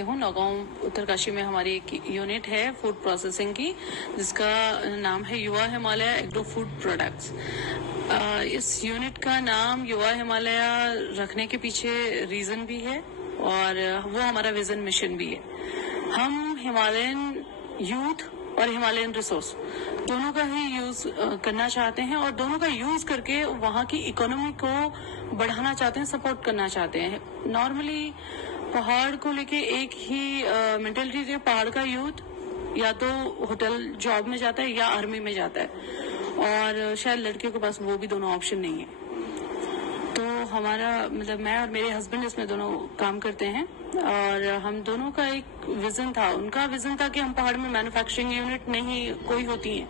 हूँ। नौगांव उत्तरकाशी में हमारी एक यूनिट है फूड प्रोसेसिंग की, जिसका नाम है युवा हिमालय एग्रो फूड प्रोडक्ट्स। इस यूनिट का नाम युवा हिमालय रखने के पीछे रीजन भी है और वो हमारा विजन मिशन भी है। हम हिमालयन यूथ और हिमालयन रिसोर्स दोनों का ही यूज करना चाहते हैं और दोनों का यूज करके वहाँ की इकोनॉमी को बढ़ाना चाहते हैं, सपोर्ट करना चाहते हैं। नॉर्मली पहाड़ को लेके एक ही मेंटेलिटी है, पहाड़ का यूथ या तो होटल जॉब में जाता है या आर्मी में जाता है और शायद लड़कियों के पास वो भी दोनों ऑप्शन नहीं है। तो हमारा मतलब मैं और मेरे हस्बैंड इसमें दोनों काम करते हैं और हम दोनों का एक विजन था। उनका विजन था कि हम पहाड़ में मैन्युफैक्चरिंग यूनिट नहीं कोई होती है,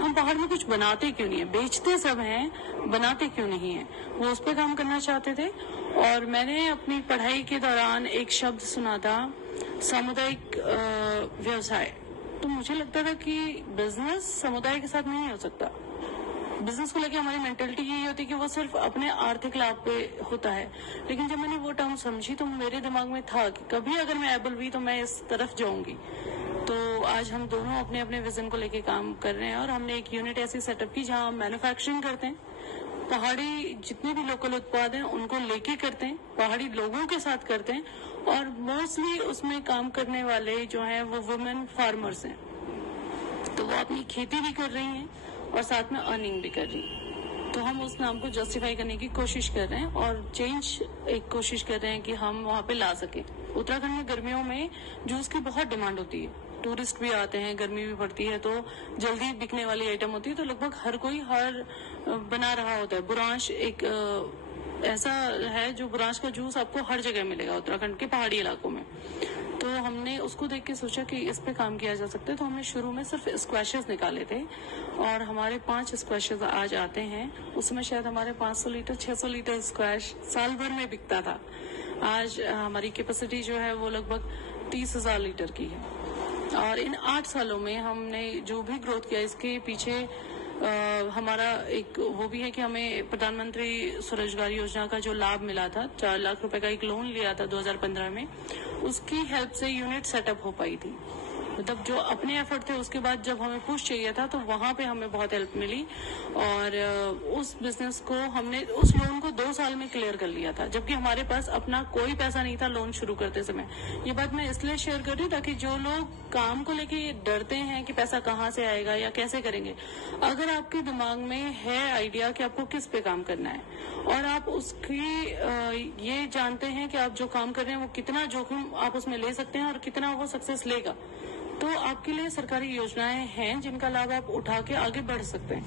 हम पहाड़ में कुछ बनाते क्यों नहीं है, बेचते सब हैं, बनाते क्यों नहीं है, वो उस पर काम करना चाहते थे। और मैंने अपनी पढ़ाई के दौरान एक शब्द सुना था, सामुदायिक व्यवसाय। तो मुझे लगता था कि बिजनेस समुदाय के साथ नहीं हो सकता। बिजनेस को लेके हमारी मेंटेलिटी यही होती है कि वो सिर्फ अपने आर्थिक लाभ पे होता है। लेकिन जब मैंने वो टर्म समझी तो मेरे दिमाग में था कि कभी अगर मैं एबल हुई तो मैं इस तरफ जाऊंगी। तो आज हम दोनों अपने अपने विजन को लेके काम कर रहे हैं और हमने एक यूनिट ऐसी सेटअप की जहां हम मैन्युफैक्चरिंग करते हैं, पहाड़ी जितने भी लोकल उत्पाद हैं उनको लेके करते हैं, पहाड़ी लोगों के साथ करते हैं और मोस्टली उसमें काम करने वाले जो हैं वो वुमेन फार्मर्स हैं। तो वो अपनी खेती भी कर रही हैं और साथ में अर्निंग भी कर रही हैं। तो हम उस नाम को जस्टिफाई करने की कोशिश कर रहे हैं और चेंज एक कोशिश कर रहे हैं कि हम वहाँ पे ला सके। उत्तराखंड में गर्मियों में जूस की बहुत डिमांड होती है, टूरिस्ट भी आते हैं, गर्मी भी पड़ती है, तो जल्दी बिकने वाली आइटम होती है। तो लगभग हर कोई बना रहा होता है। बुरांश एक ऐसा है जो बुरांश का जूस आपको हर जगह मिलेगा उत्तराखंड के पहाड़ी इलाकों में। तो हमने उसको देख के सोचा कि इस पे काम किया जा सकता है। तो हमने शुरू में सिर्फ स्क्वैशेस निकाले थे और हमारे 5 स्क्वैशेस आज आते हैं। उसमें शायद हमारे 500 लीटर 600 लीटर स्क्वैश साल भर में बिकता था। आज हमारी कैपेसिटी जो है वो लगभग 30,000 लीटर की है। और इन 8 सालों में हमने जो भी ग्रोथ किया, इसके पीछे हमारा एक वो भी है कि हमें प्रधानमंत्री स्वरोजगार योजना का जो लाभ मिला था, 4 लाख रुपए का एक लोन लिया था 2015 में, उसकी हेल्प से यूनिट सेटअप हो पाई थी। मतलब जो अपने एफर्ट थे, उसके बाद जब हमें पुश चाहिए था तो वहां पे हमें बहुत हेल्प मिली और उस बिजनेस को हमने उस लोन को 2 साल में क्लियर कर लिया था, जबकि हमारे पास अपना कोई पैसा नहीं था लोन शुरू करते समय। ये बात मैं इसलिए शेयर कर रही हूँ ताकि जो लोग काम को लेके डरते हैं कि पैसा कहाँ से आएगा या कैसे करेंगे, अगर आपके दिमाग में है आइडिया कि आपको किस पे काम करना है और आप उसकी ये जानते हैं कि आप जो काम कर रहे हैं वो कितना जोखिम आप उसमें ले सकते हैं और कितना वो सक्सेस लेगा, तो आपके लिए सरकारी योजनाएं हैं जिनका लाभ आप उठा के आगे बढ़ सकते हैं।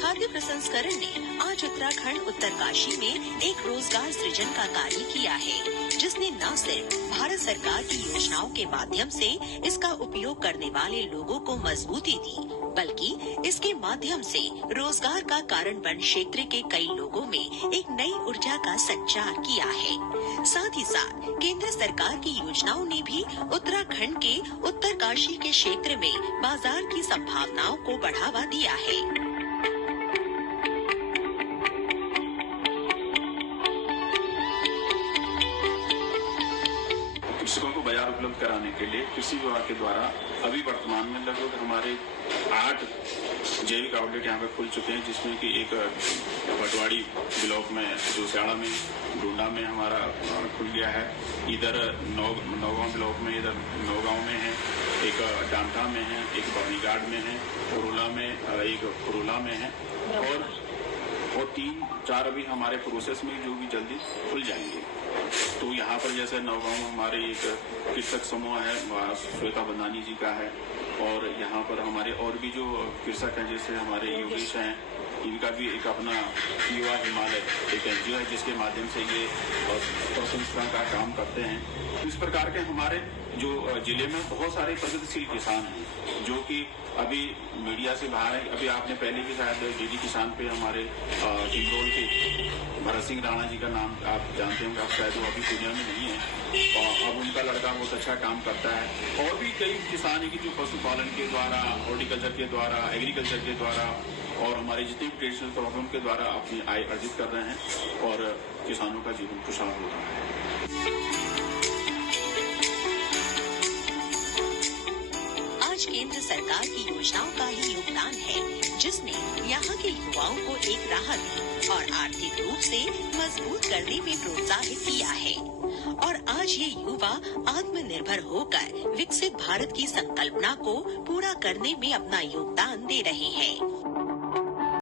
खाद्य प्रसंस्करण ने आज उत्तराखंड उत्तरकाशी में एक रोजगार सृजन का कार्य किया है, जिसने न सिर्फ भारत सरकार की योजनाओं के माध्यम से इसका उपयोग करने वाले लोगों को मजबूती दी, बल्कि इसके माध्यम से रोजगार का कारण बन क्षेत्र के कई लोगों में एक नई ऊर्जा का संचार किया है। साथ ही साथ केंद्र सरकार की योजनाओं ने भी उत्तराखंड के उत्तरकाशी के क्षेत्र में बाजार की संभावनाओं को बढ़ावा दिया है। कृषकों को बाजार उपलब्ध कराने के लिए कृषि विभाग के द्वारा अभी वर्तमान में लगभग हमारे 8 जैविक आउटलेट यहाँ पे खुल चुके हैं, जिसमें कि एक भटवाड़ी ब्लॉक में जोशियाड़ा में, डूंडा में हमारा खुल गया है, इधर नौगांव ब्लॉक में, इधर नौगांव में है, एक डांटा में है, एक बर्नीघाट में है, कुरुला में, एक कुरुला में है और 3-4 अभी हमारे प्रोसेस में जो भी जल्दी खुल जाएंगे। तो यहाँ पर जैसे नौगांव हमारे एक कृषक समूह है, श्वेता बंदानी जी का है, और यहाँ पर हमारे और भी जो कृषक हैं जैसे हमारे योगेश हैं, इनका भी एक अपना युवा हिमालय एक एनजीओ है जिसके माध्यम से ये प्रसंस्करण का काम करते हैं। इस प्रकार के हमारे जो जिले में बहुत सारे प्रगतिशील किसान हैं जो कि अभी मीडिया से बाहर है। अभी आपने पहले भी शायद डीडी किसान पे हमारे टीमरोल के भरत सिंह राणा जी का नाम आप जानते होंगे, आप शायद वो अभी दुनिया में नहीं है, और अब उनका लड़का बहुत अच्छा काम करता है। और भी कई किसान है कि जो पशुपालन के द्वारा, हॉर्टिकल्चर के द्वारा, एग्रीकल्चर के द्वारा और हमारे जितने भी ट्रेडिशनल प्रॉब्लम के द्वारा अपनी आय अर्जित कर रहे हैं और किसानों का जीवन खुशहाल हो रहा है। आज केंद्र सरकार की योजनाओं का ही योगदान है जिसने यहाँ के युवाओं को एक राह दी और आर्थिक रूप से मजबूत करने में प्रोत्साहित किया है। और आज ये युवा आत्मनिर्भर होकर विकसित भारत की संकल्पना को पूरा करने में अपना योगदान दे रहे हैं।